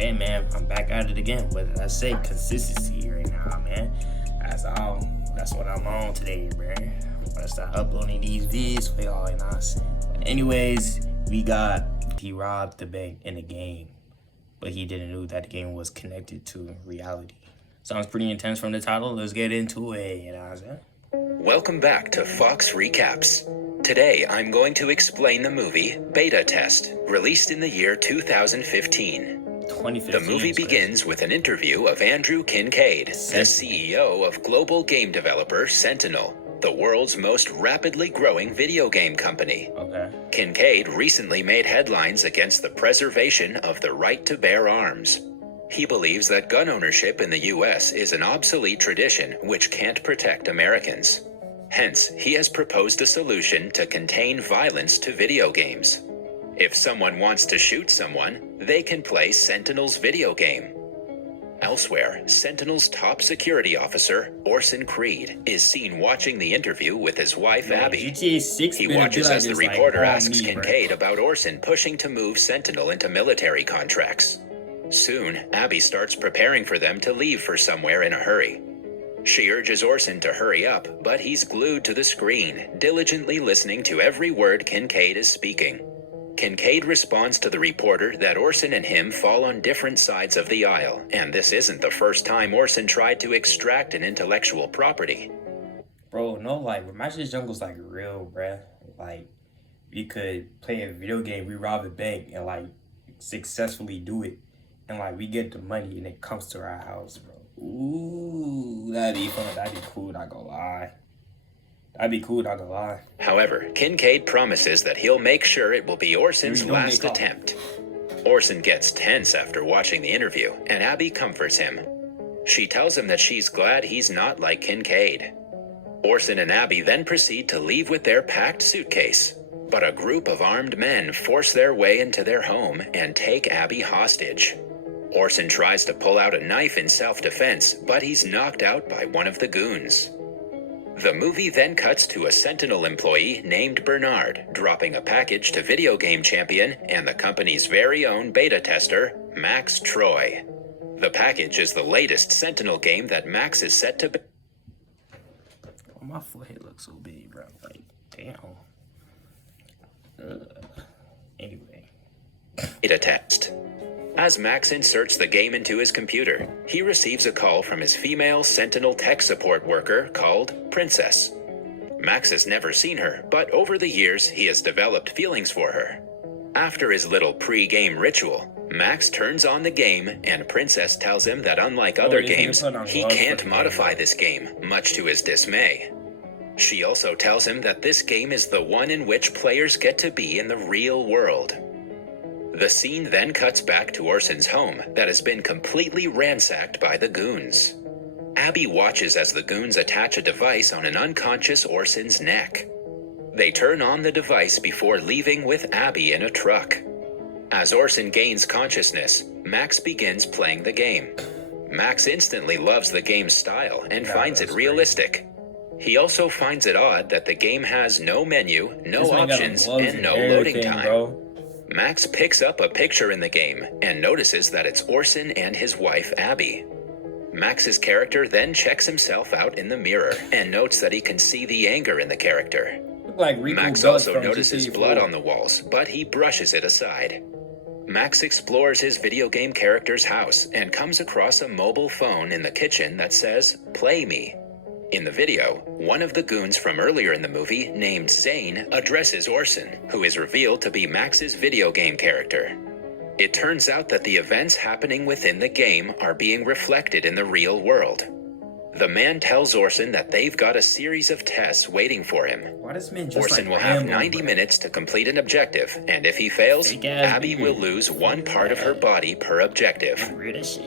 Hey man, I'm back at it again. What did I say? Consistency right now, man. That's what I'm on today, man. I'm gonna start uploading these vids for y'all, you know what I'm saying? Anyways, he robbed the bank in the game, but he didn't know that the game was connected to reality. Sounds pretty intense from the title. Let's get into it, you know what I'm saying? Welcome back to Fox Recaps. Today, I'm going to explain the movie Beta Test, released in the year 2015. The movie begins with an interview of Andrew Kincaid, the CEO of global game developer Sentinel, the world's most rapidly growing video game company. Okay. Kincaid recently made headlines against the preservation of the right to bear arms. He believes that gun ownership in the US is an obsolete tradition which can't protect Americans. Hence, he has proposed a solution to contain violence to video games. If someone wants to shoot someone, they can play Sentinel's video game. Elsewhere, Sentinel's top security officer, Orson Creed, is seen watching the interview with his wife, Abby. He watches as the reporter asks Kincaid about Orson pushing to move Sentinel into military contracts. Soon, Abby starts preparing for them to leave for somewhere in a hurry. She urges Orson to hurry up, but he's glued to the screen, diligently listening to every word Kincaid is speaking. Kincaid responds to the reporter that Orson and him fall on different sides of the aisle, and this isn't the first time Orson tried to extract an intellectual property. Bro, no, Imagine this jungle's real, bruh. We could play a video game, we rob a bank, and successfully do it. And we get the money and it comes to our house, bro. Ooh, that'd be fun. That'd be cool, not gonna lie. However, Kincaid promises that he'll make sure it will be Orson's last attempt. Orson gets tense after watching the interview, and Abby comforts him. She tells him that she's glad he's not like Kincaid. Orson and Abby then proceed to leave with their packed suitcase, but a group of armed men force their way into their home and take Abby hostage. Orson tries to pull out a knife in self-defense, but he's knocked out by one of the goons. The movie then cuts to a Sentinel employee named Bernard, dropping a package to video game champion and the company's very own beta tester, Max Troy. The package is the latest Sentinel game that Max is set to... Oh, my forehead looks so big, bro. Damn. Anyway. Beta test. As Max inserts the game into his computer, he receives a call from his female Sentinel tech support worker called Princess. Max has never seen her, but over the years he has developed feelings for her. After his little pre-game ritual, Max turns on the game and Princess tells him that unlike other games, he can't modify this game, much to his dismay. She also tells him that this game is the one in which players get to be in the real world. The scene then cuts back to Orson's home that has been completely ransacked by the goons. Abby watches as the goons attach a device on an unconscious Orson's neck. They turn on the device before leaving with Abby in a truck. As Orson gains consciousness, Max begins playing the game. Max instantly loves the game's style and finds it realistic. He also finds it odd that the game has no menu, no options, and no loading time. Bro. Max picks up a picture in the game and notices that it's Orson and his wife, Abby. Max's character then checks himself out in the mirror and notes that he can see the anger in the character. Max also notices blood on the walls, but he brushes it aside. Max explores his video game character's house and comes across a mobile phone in the kitchen that says, "Play me." In the video, one of the goons from earlier in the movie, named Zane, addresses Orson, who is revealed to be Max's video game character. It turns out that the events happening within the game are being reflected in the real world. The man tells Orson that they've got a series of tests waiting for him. Orson will have 90 minutes to complete an objective, and if he fails, Abby will lose one part of her body per objective.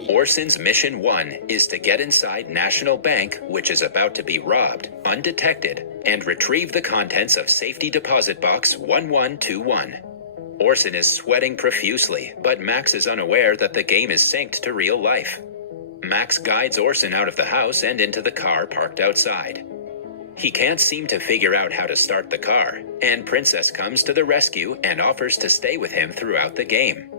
Orson's mission 1 is to get inside National Bank, which is about to be robbed, undetected, and retrieve the contents of safety deposit box 1121. Orson is sweating profusely, but Max is unaware that the game is synced to real life. Max guides Orson out of the house and into the car parked outside. He can't seem to figure out how to start the car, and Princess comes to the rescue and offers to stay with him throughout the game.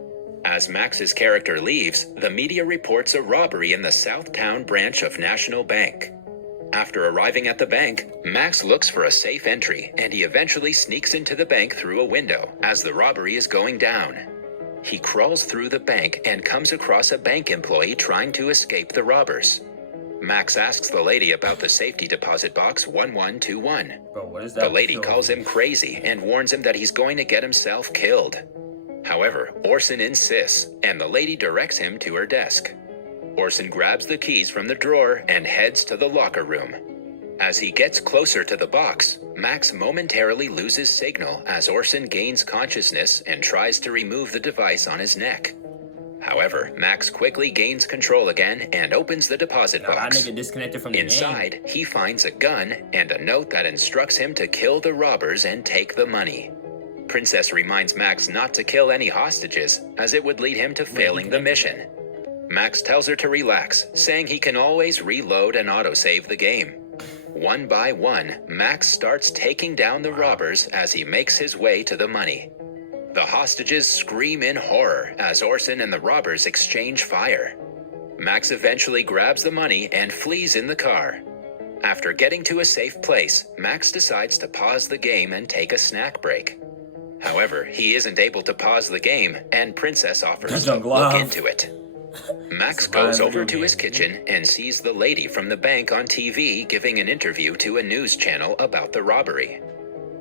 As Max's character leaves, the media reports a robbery in the Southtown branch of National Bank. After arriving at the bank, Max looks for a safe entry, and he eventually sneaks into the bank through a window as the robbery is going down. He crawls through the bank and comes across a bank employee trying to escape the robbers. Max asks the lady about the safety deposit box 1121. Bro, what is that? The lady calls him crazy and warns him that he's going to get himself killed. However, Orson insists, and the lady directs him to her desk. Orson grabs the keys from the drawer and heads to the locker room. As he gets closer to the box, Max momentarily loses signal as Orson gains consciousness and tries to remove the device on his neck. However, Max quickly gains control again and opens the deposit box. That nigga disconnected from the Inside, he finds a gun and a note that instructs him to kill the robbers and take the money. Princess reminds Max not to kill any hostages, as it would lead him to failing the mission. Max tells her to relax, saying he can always reload and autosave the game. One by one, Max starts taking down the robbers as he makes his way to the money. The hostages scream in horror as Orson and the robbers exchange fire. Max eventually grabs the money and flees in the car. After getting to a safe place, Max decides to pause the game and take a snack break. However, he isn't able to pause the game, and Princess offers to look into it. Max goes over to his kitchen and sees the lady from the bank on TV giving an interview to a news channel about the robbery.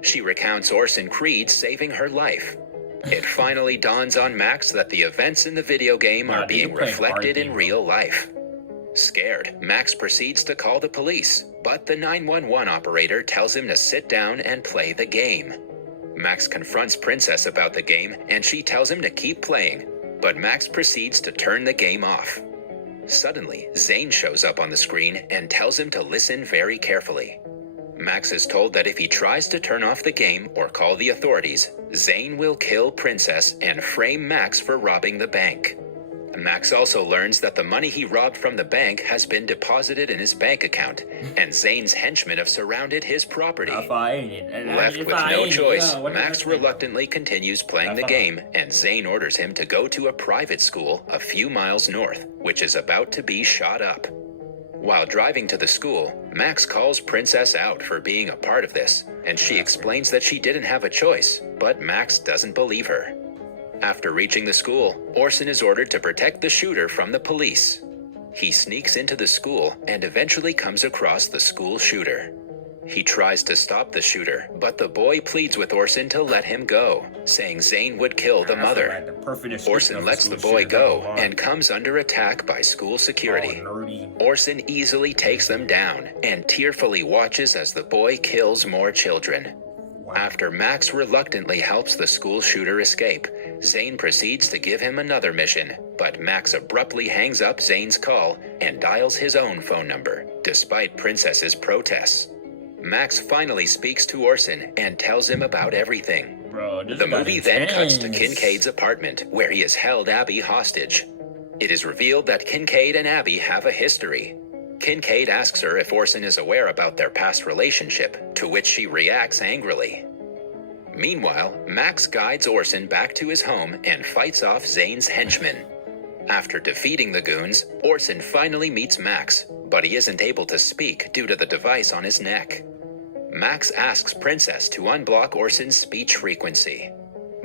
She recounts Orson Creed saving her life. It finally dawns on Max that the events in the video game are being reflected in real life. Scared, Max proceeds to call the police, but the 911 operator tells him to sit down and play the game. Max confronts Princess about the game, and she tells him to keep playing, but Max proceeds to turn the game off. Suddenly, Zane shows up on the screen and tells him to listen very carefully. Max is told that if he tries to turn off the game or call the authorities, Zane will kill Princess and frame Max for robbing the bank. Max also learns that the money he robbed from the bank has been deposited in his bank account, and Zane's henchmen have surrounded his property. Left with no choice, Max reluctantly continues playing the game, and Zane orders him to go to a private school a few miles north, which is about to be shot up. While driving to the school, Max calls Princess out for being a part of this, and she explains that she didn't have a choice, but Max doesn't believe her. After reaching the school, Orson is ordered to protect the shooter from the police. He sneaks into the school and eventually comes across the school shooter. He tries to stop the shooter, but the boy pleads with Orson to let him go, saying Zane would kill the mother. Orson lets the boy go and comes under attack by school security. Orson easily takes them down and tearfully watches as the boy kills more children. After Max reluctantly helps the school shooter escape, Zane proceeds to give him another mission, but Max abruptly hangs up Zane's call and dials his own phone number, despite Princess's protests. Max finally speaks to Orson and tells him about everything. The movie then cuts to Kincaid's apartment, where he has held Abby hostage. It is revealed that Kincaid and Abby have a history. Kincaid asks her if Orson is aware about their past relationship, to which she reacts angrily. Meanwhile, Max guides Orson back to his home and fights off Zane's henchmen. After defeating the goons, Orson finally meets Max, but he isn't able to speak due to the device on his neck. Max asks Princess to unblock Orson's speech frequency.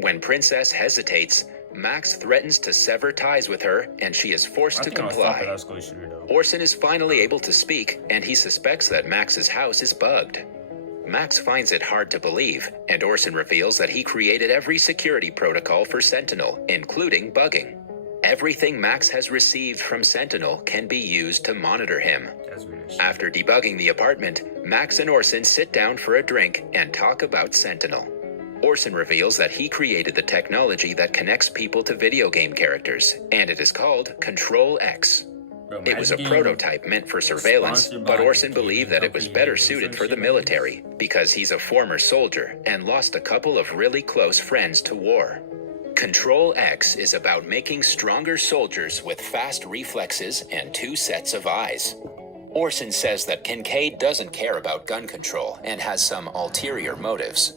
When Princess hesitates, Max threatens to sever ties with her, and she is forced to comply. Orson is finally able to speak, and he suspects that Max's house is bugged. Max finds it hard to believe, and Orson reveals that he created every security protocol for Sentinel, including bugging. Everything Max has received from Sentinel can be used to monitor him. After debugging the apartment, Max and Orson sit down for a drink and talk about Sentinel. Orson reveals that he created the technology that connects people to video game characters, and it is called Control X. It was a prototype meant for surveillance, but Orson believed that it was better suited for the military because he's a former soldier and lost a couple of really close friends to war. Control X is about making stronger soldiers with fast reflexes and 2 sets of eyes. Orson says that Kincaid doesn't care about gun control and has some ulterior motives.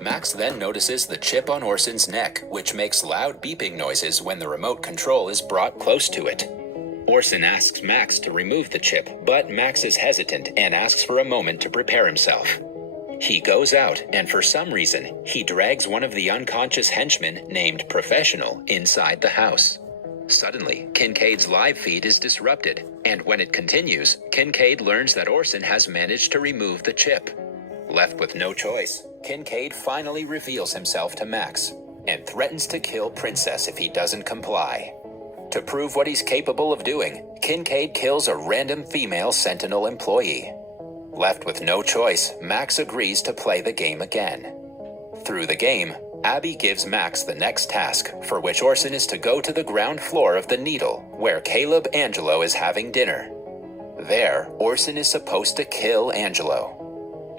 Max then notices the chip on Orson's neck, which makes loud beeping noises when the remote control is brought close to it. Orson asks Max to remove the chip, but Max is hesitant and asks for a moment to prepare himself. He goes out, and for some reason, he drags one of the unconscious henchmen named Professional inside the house. Suddenly, Kincaid's live feed is disrupted, and when it continues, Kincaid learns that Orson has managed to remove the chip. Left with no choice, Kincaid finally reveals himself to Max and threatens to kill Princess if he doesn't comply. To prove what he's capable of doing, Kincaid kills a random female Sentinel employee. Left with no choice, Max agrees to play the game again. Through the game, Abby gives Max the next task, for which Orson is to go to the ground floor of the Needle, where Caleb Angelo is having dinner. There, Orson is supposed to kill Angelo.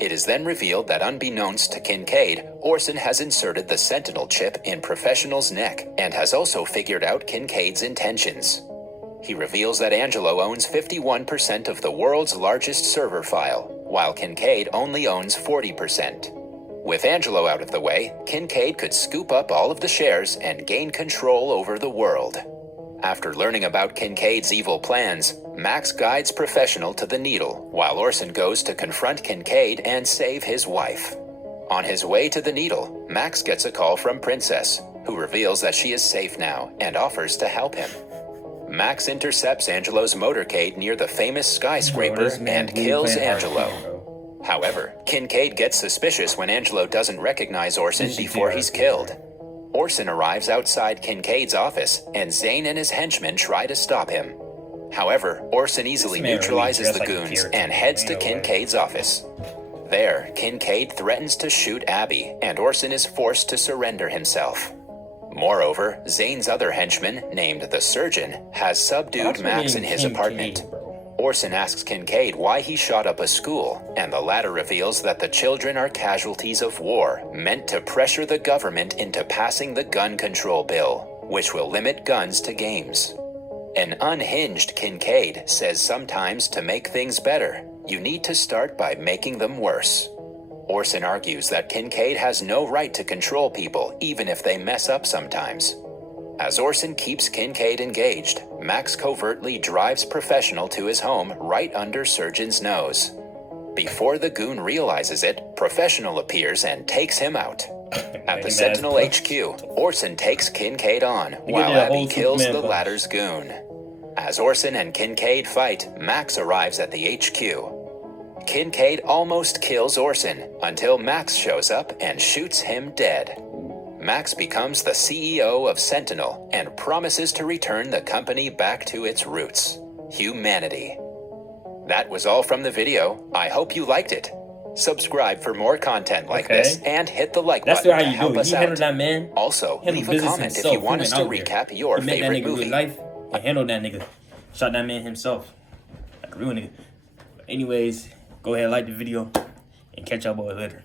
It is then revealed that unbeknownst to Kincaid, Orson has inserted the Sentinel chip in Professional's neck and has also figured out Kincaid's intentions. He reveals that Angelo owns 51% of the world's largest server file, while Kincaid only owns 40%. With Angelo out of the way, Kincaid could scoop up all of the shares and gain control over the world. After learning about Kincaid's evil plans, Max guides Professional to the Needle, while Orson goes to confront Kincaid and save his wife. On his way to the Needle, Max gets a call from Princess, who reveals that she is safe now and offers to help him. Max intercepts Angelo's motorcade near the famous skyscraper and kills Angelo. However, Kincaid gets suspicious when Angelo doesn't recognize Orson before he's killed. Orson arrives outside Kincaid's office, and Zane and his henchmen try to stop him. However, Orson easily neutralizes the goons and heads to Kincaid's office. There, Kincaid threatens to shoot Abby, and Orson is forced to surrender himself. Moreover, Zane's other henchman, named the Surgeon, has subdued Max in his apartment. Orson asks Kincaid why he shot up a school, and the latter reveals that the children are casualties of war meant to pressure the government into passing the gun control bill, which will limit guns to games. An unhinged Kincaid says sometimes to make things better, you need to start by making them worse. Orson argues that Kincaid has no right to control people even if they mess up sometimes. As Orson keeps Kincaid engaged, Max covertly drives Professional to his home right under Surgeon's nose. Before the goon realizes it, Professional appears and takes him out. At the Sentinel HQ, Orson takes Kincaid on, while Abby kills the latter's goon. As Orson and Kincaid fight, Max arrives at the HQ. Kincaid almost kills Orson, until Max shows up and shoots him dead. Max becomes the CEO of Sentinel and promises to return the company back to its roots, humanity. That was all from the video. I hope you liked it. Subscribe for more content like this and hit the like button to help us out. That, man. Also, leave a comment if you want us to recap your favorite movie. Life and handle that nigga. Shot that man himself. Like a real nigga. But anyways, go ahead and like the video and catch y'all boys later.